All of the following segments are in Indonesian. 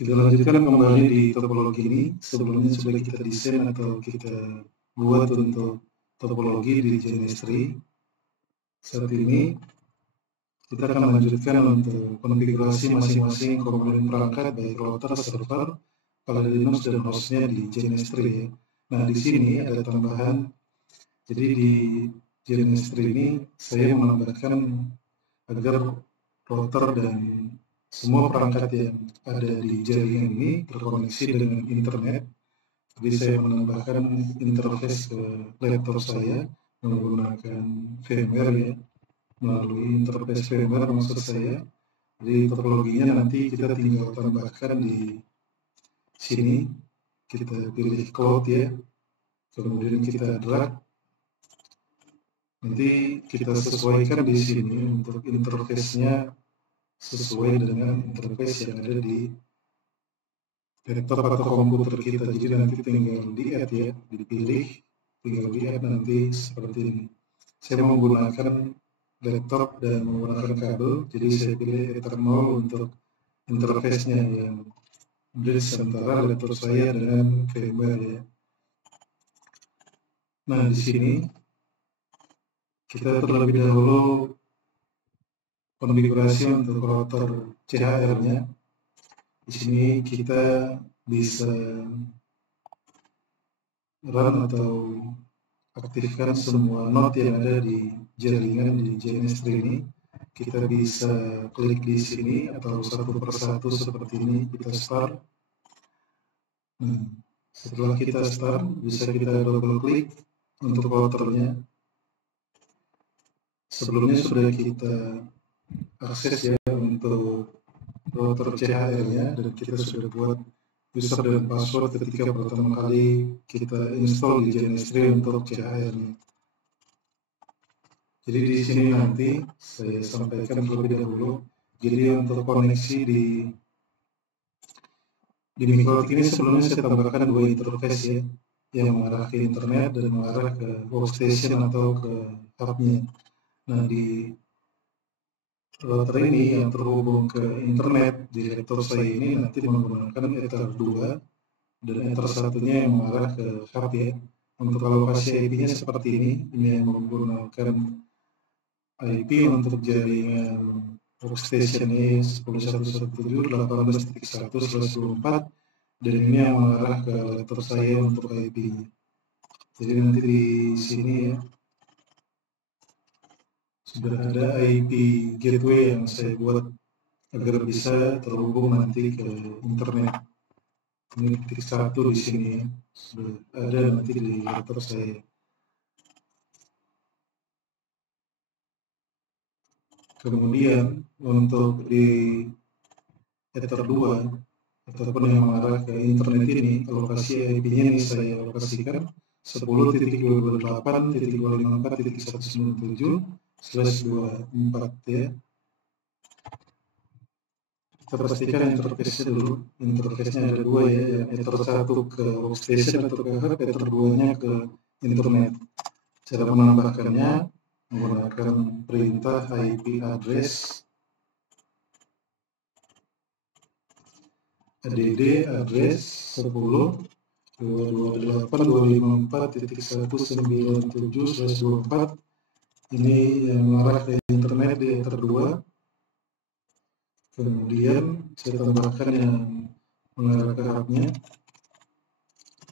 Kita lanjutkan kembali di topologi ini. Sebelumnya sudah kita desain atau kita buat untuk topologi di Genestry. Saat ini kita akan lanjutkan untuk konfigurasi masing-masing komponen perangkat baik router, server, pada Linux dan hostnya di Genestry ya. Nah di sini ada tambahan. Jadi di Genestry ini saya menambahkan agar router dan semua perangkat yang ada di jaringan ini terkoneksi dengan internet. Jadi saya menambahkan interface ke laptop saya menggunakan firmware ya, melalui interface firmware maksud saya. Jadi topologinya nanti kita tinggal tambahkan di sini, kita pilih cloud ya, kemudian kita drag. Nanti kita sesuaikan di sini untuk interface-nya sesuai dengan interface yang ada di laptop atau komputer kita. Jadi nanti tinggal di-add ya, dipilih, tinggal di-add nanti seperti ini. Saya menggunakan laptop dan menggunakan kabel, jadi saya pilih Ethernet untuk interface-nya yang bridge antara laptop saya dengan firmware ya. Nah di sini kita terlebih dahulu konfigurasi untuk router CHR-nya. Di sini kita bisa run atau aktifkan semua node yang ada di jaringan di Genestry ini. Kita bisa klik di sini atau satu persatu seperti ini kita start. Nah, setelah kita start bisa kita double klik untuk routernya. Sebelumnya sudah kita akses ya untuk router CHR-nya dan kita sudah buat user dan password ketika pertama kali kita install di Genestry untuk CHR-nya. Jadi di sini nanti saya sampaikan terlebih dahulu. Jadi untuk koneksi di micro ini sebelumnya saya tambahkan dua interface ya, yang mengarah ke internet dan mengarah ke workstation atau ke hubnya. Nah di router ini yang terhubung ke internet di laptop saya ini nanti menggunakan Ether 2 dan Ether satunya yang mengarah ke hub ya. Untuk alokasi IP-nya seperti ini yang menggunakan IP untuk jaringan workstation 10.117.18.1/24 dan ini yang mengarah ke laptop saya untuk IP-nya. Jadi nanti di sini ya sudah ada IP gateway yang saya buat agar bisa terhubung nanti ke internet. Ini titik 1 di sini ya, sudah ada nanti di laptop saya. Kemudian untuk di Ether 2 ataupun yang mengarah ke internet ini, alokasi IP-nya ini saya alokasikan 10.258.197/24 ya. Kita pastikan interface-nya dulu. Interface-nya ada dua ya, yang Ether 1 ke workstation atau ke hub, Ether 2-nya ke internet. Cara menambahkannya menggunakan perintah IP address add address 10.228.254.197/24. Ini yang mengarah ke internet di Ether 2. Kemudian saya tambahkan yang mengarah ke hubnya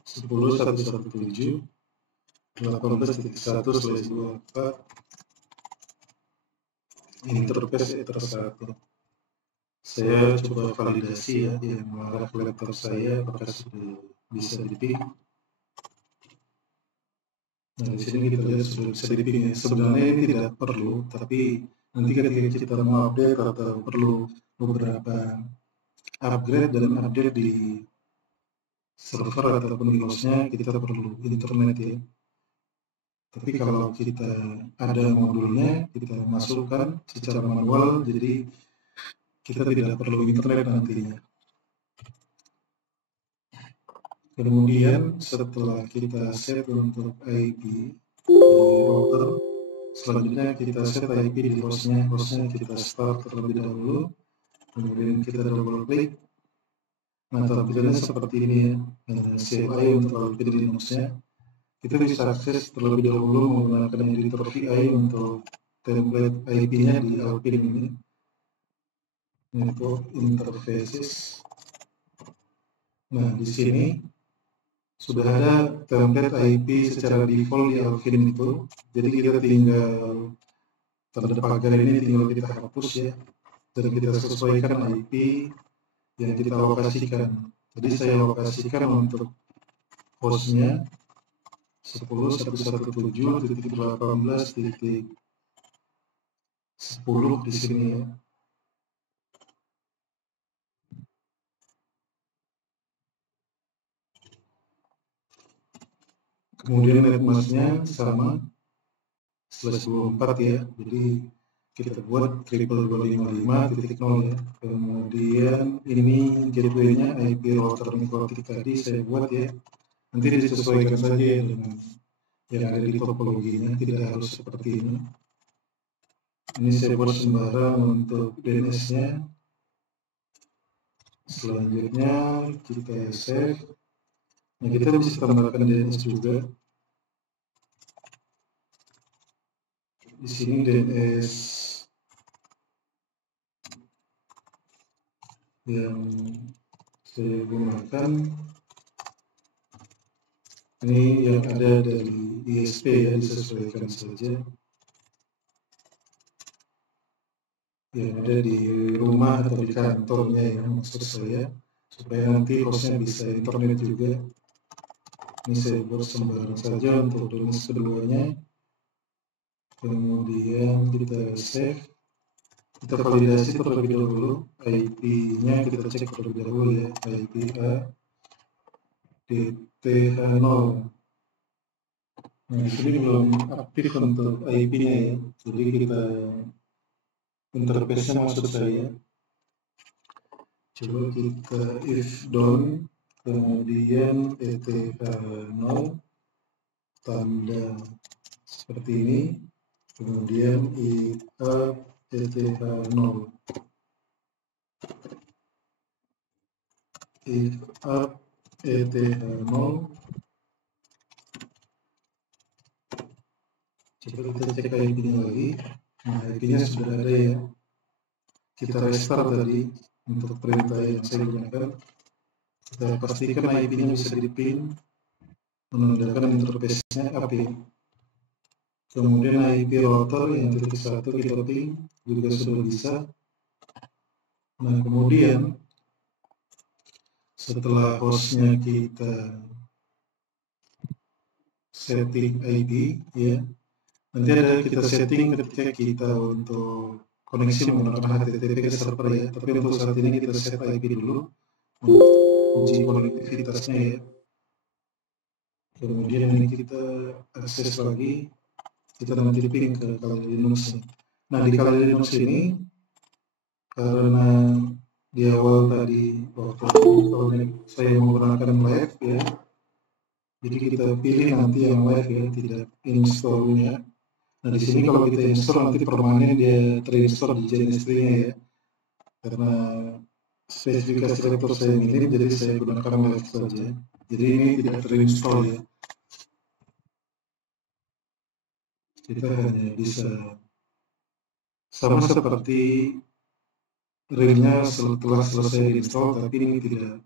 10.117.18.1/24 interface Ether 1. Saya coba validasi ya yang mengarah ke laptop saya apakah sudah bisa di-ping. Nah di sini kita lihat sudah bisa di-ping ya. Sebenarnya ini tidak perlu, tapi nanti ketika kita mau update atau perlu beberapa upgrade dan update di server ataupun di hostnya kita perlu internet ya. Tapi kalau kita ada modulnya kita masukkan secara manual, jadi kita tidak perlu internet nantinya. Kemudian setelah kita set untuk IP di router, selanjutnya kita set IP di hostnya kita start terlebih dahulu. Kemudian kita double klik. Nah, tampilannya seperti ini ya. CLI untuk IP di Linux-nya. Kita bisa akses terlebih dahulu menggunakan editor VI untuk template IP-nya di Alpine ini. Untuk interfaces. Nah, di sini sudah ada template IP secara default di Alpine itu. Jadi kita tinggal tanda pagar ini tinggal kita hapus ya. Dan kita sesuaikan IP yang kita lokasikan. Jadi saya lokasikan untuk hostnya 10.117.18.10 di sini ya. Kemudian netmasknya sama /24 ya. Jadi kita buat 22255.0 ya. Kemudian ini gateway-nya IP router mikrotik tadi saya buat ya. Nanti disesuaikan saja ya dengan yang ada di topologinya, tidak harus seperti ini. Ini saya buat sembarang untuk DNS-nya. Selanjutnya kita save. Nah, kita bisa tambahkan DNS juga. Di sini DNS yang saya gunakan ini yang ada dari ISP ya, disesuaikan saja. Yang ada di rumah atau di kantornya ya, maksud saya, supaya nanti hostnya bisa internet juga. Ini saya buat sembarang saja untuk DNS keduanya. Kemudian kita save. Kita validasi terlebih dahulu IP-nya, kita cek terlebih dahulu ya, IP A DTH0. Nah, di sini belum aktif untuk IP-nya ya, jadi kita interface-nya maksud saya. Coba kita if down, kemudian ETH0, tanda seperti ini, kemudian if up ETH0, if up ETH0. Coba kita cek IP-nya lagi. Nah, IP-nya sudah ada ya. Kita restart tadi untuk perintah yang saya gunakan. Kita pastikan IP-nya bisa dipin, menandakan interface-nya up ya. Kemudian IP router yang /1 kita ping juga sudah bisa. Nah, kemudian setelah hostnya kita setting IP ya, nanti ada kita setting ketika kita untuk koneksi menggunakan HTTP ke server ya. Tapi untuk saat ini kita set IP dulu untuk uji konektivitasnya ya. Kemudian ini kita akses lagi, kita nanti ping ke Kali Linux. Nah, di Kali Linux ini karena di awal tadi waktu saya menggunakan live ya, jadi kita pilih nanti yang live ya, tidak installnya. Nah, di sini kalau kita install nanti permanen dia terinstall di Genestry-nya ya, karena spesifikasi laptop saya minim, jadi saya gunakan live saja. Jadi ini tidak terinstall ya. Kita hanya bisa sama seperti realnya setelah selesai install, tapi ini tidak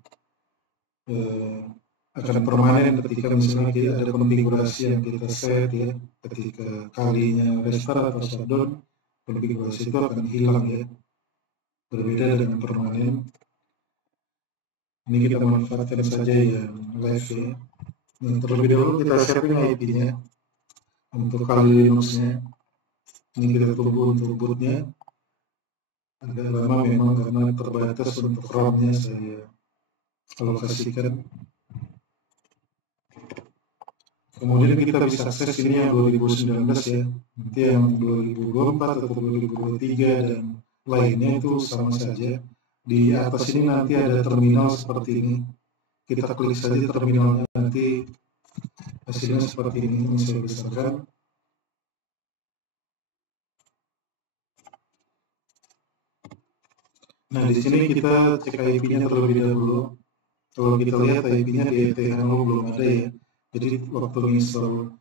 akan permanen ketika misalnya kita ada konfigurasi yang kita set ya, ketika kalinya restart atau shutdown, konfigurasi itu akan hilang ya, berbeda dengan permanen. Ini kita manfaatkan saja yang live ya. Nah, terlebih dahulu kita setting IP-nya untuk Kali Linux-nya. Ini kita tunggu untuk bootnya. Agak lama memang karena terbatas untuk RAM-nya saya alokasikan. Kemudian kita bisa akses ini yang 2019 ya. Nanti yang 2024 atau 2023 dan lainnya itu sama saja. Di atas ini nanti ada terminal seperti ini. Kita klik saja terminalnya, nanti hasilnya seperti ini. Ini saya besarkan. Nah, di sini kita cek IP-nya terlebih dahulu. Kalau kita lihat IP-nya di ETH0 belum ada ya. Jadi waktu install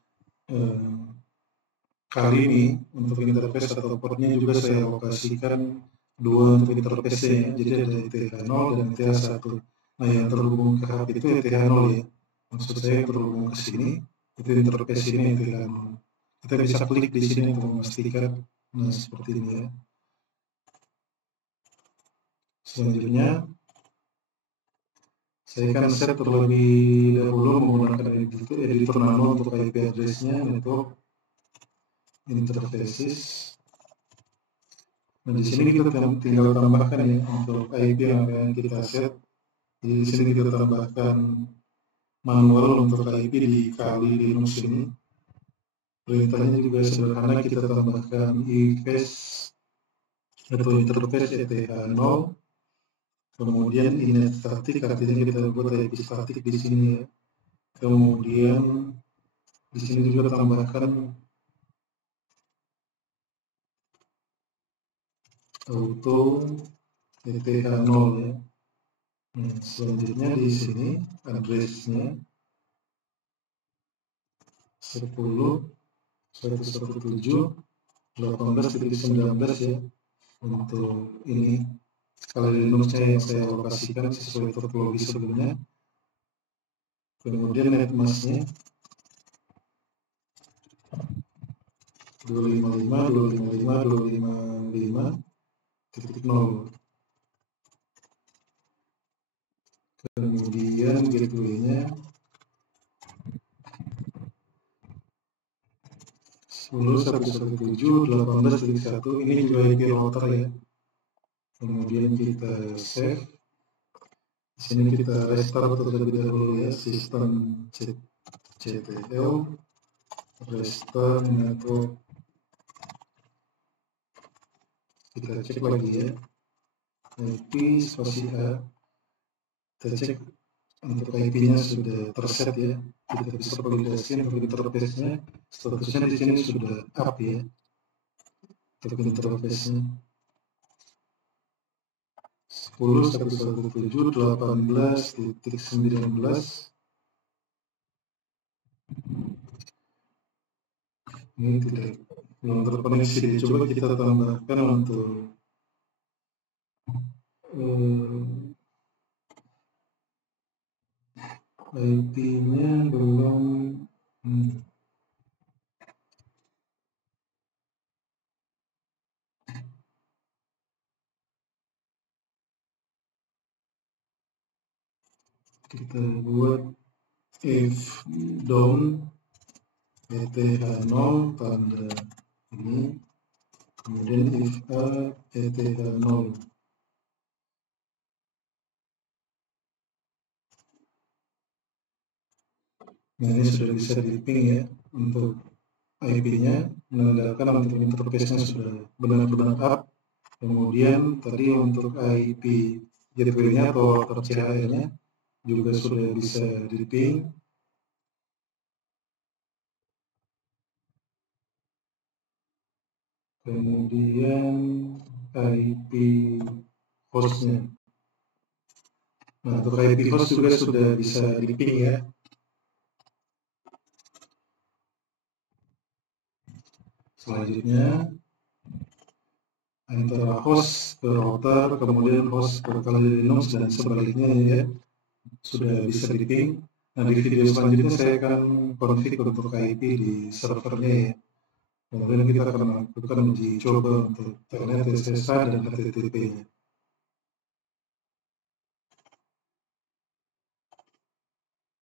kali ini untuk interface atau portnya juga saya alokasikan 2 untuk interface-nya. Jadi ada ETH0 dan ETH1. Nah, yang terhubung ke HP itu ETH0 ya. Maksud saya yang terhubung ke sini itu interface ini ETH0. Kita bisa klik di sini untuk memastikan. Nah, seperti ini ya. Selanjutnya saya akan set terlebih dahulu menggunakan editor nano untuk IP address-nya, network interfaces. Nah, di sini kita tinggal tambahkan ya untuk IP yang akan kita set. Jadi di sini kita tambahkan manual untuk IP di kali Linux ini. Perintahnya juga sederhana, kita tambahkan ifs atau interface ETH0. Kemudian init static, artinya kita buat IP static di sini ya. Kemudian di sini juga tambahkan auto ETH0 ya. Nah, selanjutnya di sini address-nya 10.117.18.19 ya untuk ini. Kalau Linux-nya yang saya alokasikan sesuai topologi sebelumnya. Kemudian netmask-nya 255.255.255.0. Kemudian gateway-nya 10.117.18.1. Ini juga IP router ya. Kemudian kita save. Di sini kita restart terlebih dahulu ya, sistem CTL, restart network. Kita cek lagi ya, IP spasi A. Kita cek untuk IP-nya sudah terset ya. Kita bisa validasi untuk interface-nya. Statusnya di sini sudah up ya. Untuk interface-nya 10.117.18.19. Ini belum terkoneksi. Coba kita tambahkan untuk IP-nya belum. Kita buat if down ETH0 tanda ini, kemudian if up ETH0. Nah, ini sudah bisa di ping ya untuk IP-nya, menandakan untuk interface-nya sudah benar-benar up. Kemudian tadi untuk IP gateway-nya atau CHR-nya juga sudah bisa di ping. Kemudian IP host-nya. Nah, untuk IP host juga sudah bisa di ping ya. Selanjutnya antara host ke router, kemudian host ke kali Linux dan sebaliknya ya, sudah bisa di ping. Nah, di video selanjutnya saya akan config untuk IP di servernya ya. Kemudian kita akan melakukan uji coba untuk Telnet, SSH, dan HTTP-nya.